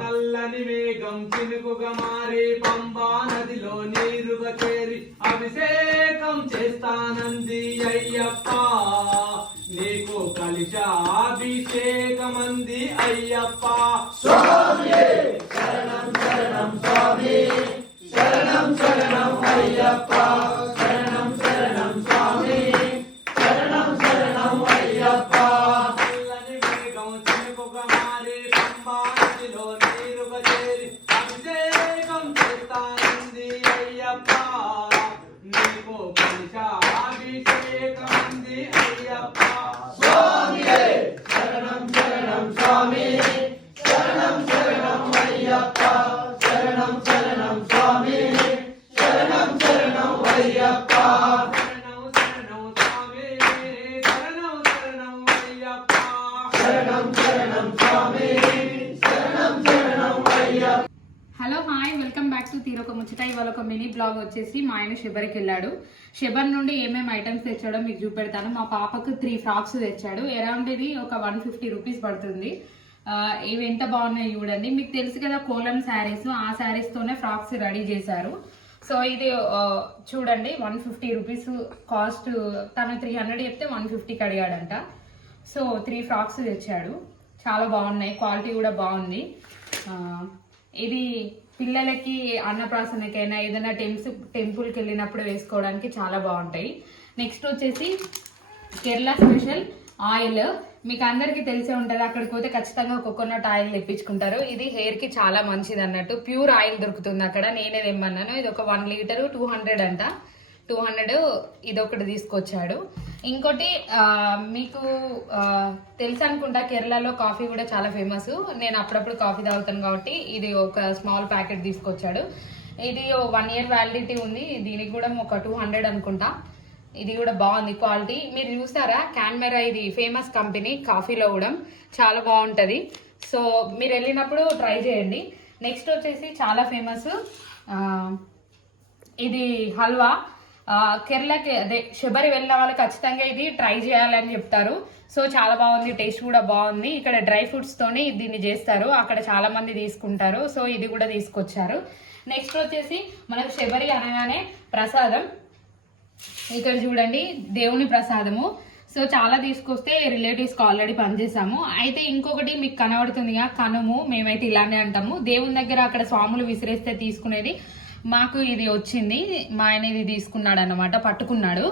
నల్లని మేఘం చినుకుగా మారి పంబా నదిలో నీరుగా చేరి అభిషేకం చేస్తానంది అయ్యప్ప నీకు కలిశాభిషేకమంది అయ్యప్ప స్వామి శరణం శరణం స్వామి శరణం శరణం అయ్యప్ప శరణం శరణం స్వామి శరణం శరణం అయ్యప్ప నల్లని మేఘం చినుకుగా మారి పంబా నదిలో నీరుగా చేరి అభిషేకం చేస్తానంది అయ్యప్ప నీకు కలిశాభిషేకమంది అయ్యప్ప స్వామి శరణం శరణం స్వామి శరణం శరణం అయ్యప్ప శరణం శరణం స్వామి శరణం శరణం అయ్యప్ప శరణం శరణం స్వామి శరణం శరణం Ayyappa. Hello hi welcome back to Teeroka Muchchata. ఇవాళ ఒక మినీ బ్లాగ్ వచ్చేసి మా ఆయన షెబర్కి వెళ్ళాడు. షెబర్ నుండి ఏమేమి ఐటమ్స్ తెచ్చాడో మీకు చూపెడతాను. మా పాపకు 3 ఫ్రాక్స్ తెచ్చాడు. అరౌండ్ ఇది ఒక 150 రూపీస్ పడుతుంది. ఇవి ఎంత బాగున్నాయి చూడండి. మీకు తెలుసు కదా కోలం శారీస్, ఆ శారీస్తోనే ఫ్రాక్స్ రెడీ చేశారు. సో ఇది చూడండి 150 రూపీస్ కాస్ట్. తను 300 చెప్తే 150కి అడిగాడంట. సో 3 ఫ్రాక్స్ తెచ్చాడు. చాలా బాగున్నాయి, క్వాలిటీ కూడా బాగుంది. ఇది పిల్లలకి అన్నప్రాసనకైనా ఏదైనా టెంపుల్కి వెళ్ళినప్పుడు వేసుకోవడానికి చాలా బాగుంటాయి. నెక్స్ట్ వచ్చేసి కేరళ స్పెషల్ ఆయిల్. మీకు అందరికీ తెలిసే ఉంటుంది, అక్కడికి పోతే ఖచ్చితంగా కోకోనట్ ఆయిల్ తెప్పించుకుంటారు. ఇది హెయిర్కి చాలా మంచిది అన్నట్టు. ప్యూర్ ఆయిల్ దొరుకుతుంది అక్కడ. నేనే తెమ్మన్నాను. ఇది ఒక 1 లీటరు 200 అంట. 200 ఇదొకటి తీసుకొచ్చాడు. ఇంకోటి మీకు తెలుసు అనుకుంటా, కేరళలో కాఫీ కూడా చాలా ఫేమస్. నేను అప్పుడప్పుడు కాఫీ తాగుతాను కాబట్టి ఇది ఒక స్మాల్ ప్యాకెట్ తీసుకొచ్చాడు. ఇది 1 ఇయర్ వ్యాలిడిటీ ఉంది. దీనికి కూడా ఒక 200 అనుకుంటా. ఇది కూడా బాగుంది క్వాలిటీ. మీరు చూసారా క్యాన్మెరా, ఇది ఫేమస్ కంపెనీ కాఫీలో కూడా చాలా బాగుంటుంది. సో మీరు వెళ్ళినప్పుడు ట్రై చేయండి. నెక్స్ట్ వచ్చేసి చాలా ఫేమస్ ఇది హల్వా. కేరళకి అదే శబరి వెళ్ళిన వాళ్ళు ఖచ్చితంగా ఇది ట్రై చేయాలని చెప్తారు. సో చాలా బాగుంది, టేస్ట్ కూడా బాగుంది. ఇక్కడ డ్రై ఫ్రూట్స్ తోని దీన్ని చేస్తారు. అక్కడ చాలా మంది తీసుకుంటారు. సో ఇది కూడా తీసుకొచ్చారు. నెక్స్ట్ వచ్చేసి మనకు శబరి అనగానే ప్రసాదం. ఇక్కడ చూడండి దేవుని ప్రసాదము. సో చాలా తీసుకొస్తే రిలేటివ్స్కి ఆల్రెడీ పనిచేసాము. అయితే ఇంకొకటి మీకు కనబడుతుందిగా కనుము, మేమైతే ఇలానే అంటాము. దేవుని దగ్గర అక్కడ స్వాములు విసిరేస్తే తీసుకునేది మాకు ఇది వచ్చింది. మా ఆయన ఇది తీసుకున్నాడు అన్నమాట, పట్టుకున్నాడు.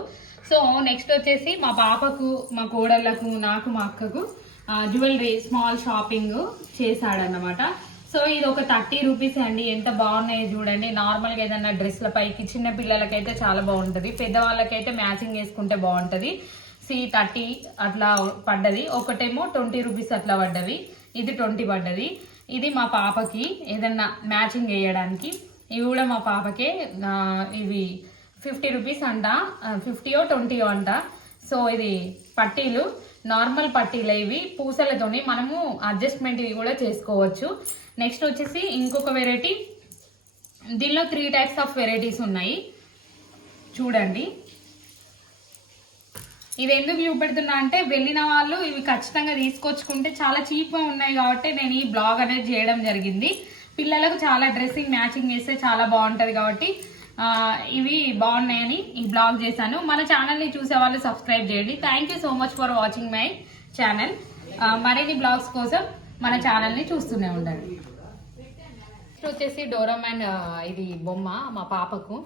సో నెక్స్ట్ వచ్చేసి మా పాపకు, మా కోడళ్ళకు, నాకు, మా అక్కకు జ్యువెలరీ స్మాల్ షాపింగ్ చేశాడన్నమాట. సో ఇది ఒక 30 రూపీస్ అండి. ఎంత బాగున్నాయి చూడండి. నార్మల్గా ఏదన్నా డ్రెస్ల పైకి చిన్న పిల్లలకైతే చాలా బాగుంటుంది, పెద్దవాళ్ళకైతే మ్యాచింగ్ వేసుకుంటే బాగుంటుంది. 30 అట్లా పడ్డది. ఒకటేమో 20 రూపీస్ అట్లా పడ్డవి. ఇది 20 పడ్డది. ఇది మా పాపకి ఏదన్నా మ్యాచింగ్ వేయడానికి. ఇవి కూడా మా పాపకే. ఇవి 50 రూపీస్ అంట, 50 20 అంట. సో ఇది పట్టీలు, నార్మల్ పట్టీలు. ఇవి పూసలతోని మనము అడ్జస్ట్మెంట్ ఇవి కూడా చేసుకోవచ్చు. నెక్స్ట్ వచ్చేసి ఇంకొక వెరైటీ. దీనిలో 3 టైప్స్ ఆఫ్ వెరైటీస్ ఉన్నాయి చూడండి. ఇది ఎందుకు చూపెడుతున్నా అంటే వెళ్ళిన వాళ్ళు ఇవి ఖచ్చితంగా తీసుకొచ్చుకుంటే చాలా చీప్గా ఉన్నాయి కాబట్టి నేను ఈ బ్లాగ్ అనేది చేయడం జరిగింది. పిల్లలకు చాలా డ్రెస్సింగ్ మ్యాచింగ్ వేస్తే చాలా బాగుంటుంది కాబట్టి ఇవి బాగున్నాయని ఈ బ్లాగ్ చేశాను. మన ఛానల్ని చూసే వాళ్ళు సబ్స్క్రైబ్ చేయండి. Thank you so much for watching my channel. మరిన్ని బ్లాగ్స్ కోసం మన ఛానల్ని చూస్తూనే ఉండండి. నెక్స్ట్ వచ్చేసి డోరామ్యాన్ ఇది బొమ్మ మా పాపకు.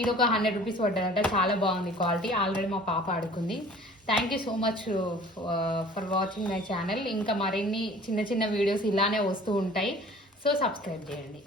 ఇది ఒక 100 రూపీస్ పడ్డదంట. చాలా బాగుంది క్వాలిటీ. ఆల్రెడీ మా పాప ఆడుకుంది. Thank you so much for watching my channel. ఇంకా మరిన్ని చిన్న చిన్న వీడియోస్ ఇలానే వస్తూ ఉంటాయి. సో సబ్స్క్రైబ్ చేయండి.